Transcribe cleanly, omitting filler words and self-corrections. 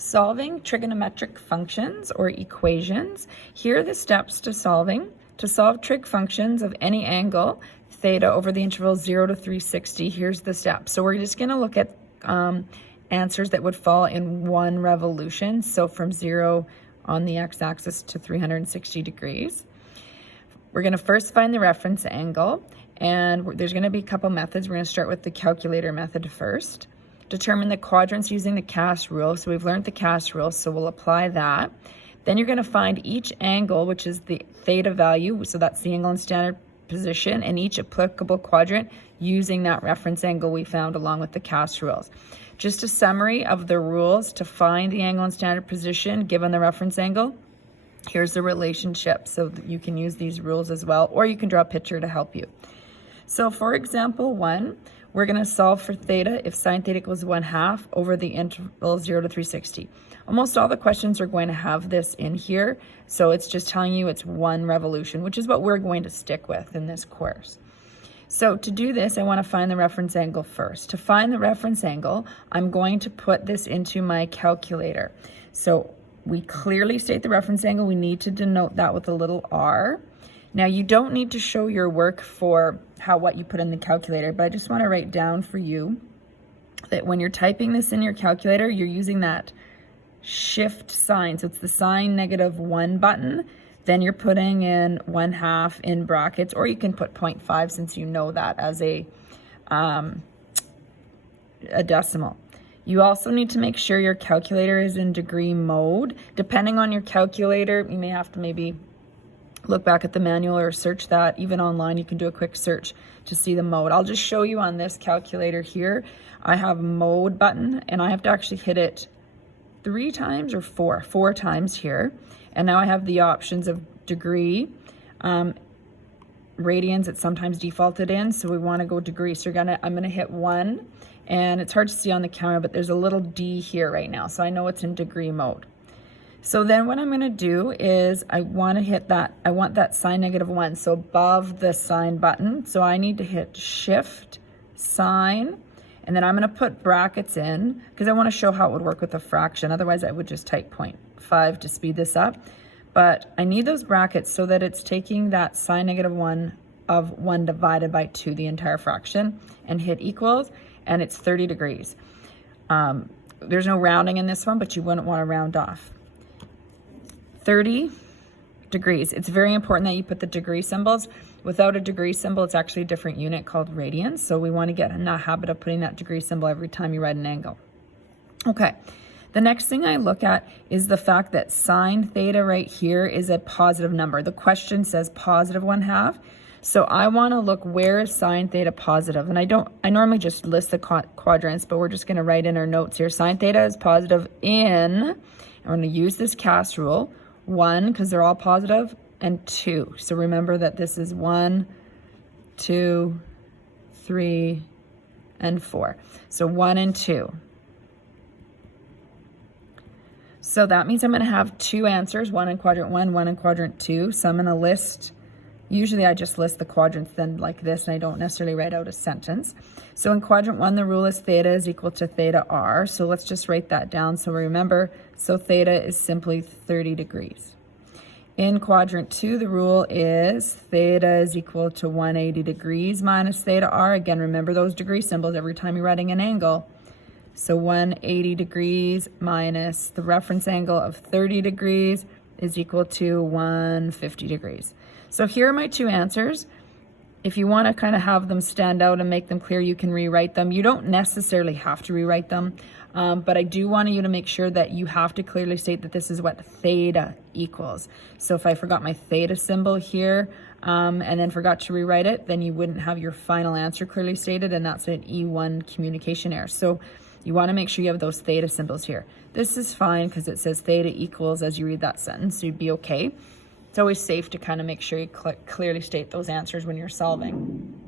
Solving trigonometric functions or equations. Here are the steps to solving. To solve trig functions of any angle, theta over the interval 0 to 360, here's the steps. So we're just going to look at answers that would fall in one revolution. So from 0 on the x-axis to 360 degrees. We're going to first find the reference angle, and there's going to be a couple methods. We're going to start with the calculator method first. Determine the quadrants using the cast rule. So we've learned the cast rule, so we'll apply that. Then you're going to find each angle, which is the theta value, so that's the angle in standard position, and each applicable quadrant using that reference angle we found along with the cast rules. Just a summary of the rules to find the angle in standard position given the reference angle. Here's the relationship, so that you can use these rules as well, or you can draw a picture to help you. So for example 1, we're going to solve for theta if sine theta equals 1/2 over the interval 0 to 360. Almost all the questions are going to have this in here, so it's just telling you it's one revolution, which is what we're going to stick with in this course. So to do this, I want to find the reference angle first. To find the reference angle, I'm going to put this into my calculator. So we clearly state the reference angle. We need to denote that with a little r. Now you don't need to show your work for what you put in the calculator, but I just want to write down for you that when you're typing this in your calculator, you're using that shift sign. So it's the sign -1 button. Then you're putting in 1/2 in brackets, or you can put 0.5 since you know that as a decimal. You also need to make sure your calculator is in degree mode. Depending on your calculator, you may have to maybe look back at the manual or search that. Even online, you can do a quick search to see the mode. I'll just show you on this calculator here. I have mode button, and I have to actually hit it 3 times or 4 times here. And now I have the options of degree, radians, it's sometimes defaulted in, so we want to go degree. So I'm gonna hit 1, and it's hard to see on the camera, but there's a little D here right now, so I know it's in degree mode. So then what I'm going to do is I want that sine -1, so above the sign button. So I need to hit shift, sign, and then I'm going to put brackets in because I want to show how it would work with a fraction. Otherwise I would just type 0.5 to speed this up. But I need those brackets so that it's taking that sine -1 of 1 divided by 2, the entire fraction, and hit equals, and it's 30 degrees. There's no rounding in this one, but you wouldn't want to round off. 30 degrees. It's very important that you put the degree symbols. Without a degree symbol, it's actually a different unit called radians. So we want to get in the habit of putting that degree symbol every time you write an angle. Okay. The next thing I look at is the fact that sine theta right here is a positive number. The question says positive 1/2. So I want to look where is sine theta positive. And I normally just list the quadrants, but we're just going to write in our notes here. Sine theta is positive in, I'm going to use this cast rule, 1, because they're all positive, and 2. So remember that this is 1, 2, 3, and 4. So 1 and 2. So that means I'm going to have 2 answers, 1 in quadrant 1, 1 in quadrant 2. So I'm going to list, usually I just list the quadrants then like this, and I don't necessarily write out a sentence. So in quadrant 1, the rule is theta is equal to theta r. So let's just write that down so remember. So theta is simply 30 degrees. In quadrant 2, the rule is theta is equal to 180 degrees minus theta r. Again, remember those degree symbols every time you're writing an angle. So 180 degrees minus the reference angle of 30 degrees is equal to 150 degrees. So here are my 2 answers. If you want to kind of have them stand out and make them clear, you can rewrite them. You don't necessarily have to rewrite them, but I do want you to make sure that you have to clearly state that this is what theta equals. So if I forgot my theta symbol here and then forgot to rewrite it, then you wouldn't have your final answer clearly stated, and that's an E1 communication error. So you want to make sure you have those theta symbols here. This is fine because it says theta equals as you read that sentence, so you'd be okay. It's always safe to kind of make sure you clearly state those answers when you're solving.